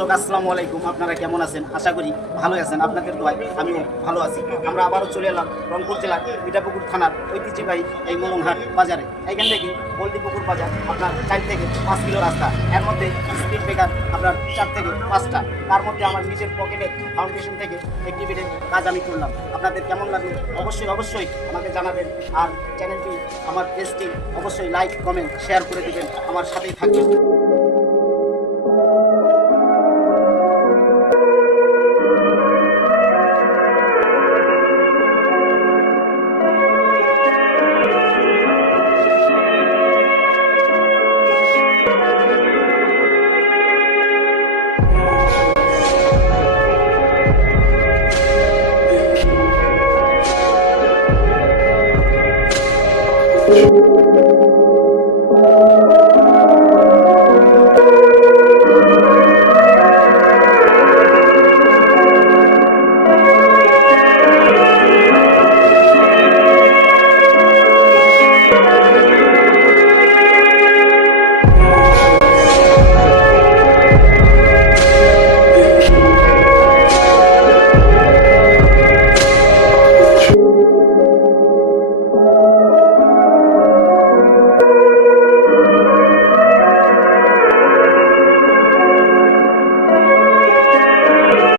দর্শক আসসালামু আলাইকুম, আপনারা কেমন আছেন? আশা করি ভালো আছেন। আপনাদের দোয়ায় আমিও ভালো আছি। আমরা আবারও চলে এলাম রংপুর জেলার মিঠাপুকুর থানার ঐতিহ্যবাহী এই মলংহাট বাজারে। এইখান থেকে হলদিপুকুর বাজার আপনার 4 থেকে 5 কিলো রাস্তা, এর মধ্যে স্পিড ব্রেকার আপনার 4 থেকে 5টা। তার মধ্যে আমার নিজের পকেটের ফাউন্ডেশন থেকে অ্যাক্টিভিটির কাজ আমি করলাম। আপনাদের কেমন লাগলো অবশ্যই আমাকে জানাবেন। আর চ্যানেলটি, আমার পেজটি অবশ্যই লাইক, কমেন্ট, শেয়ার করে দেবেন। আমার সাথেই থাকবেন।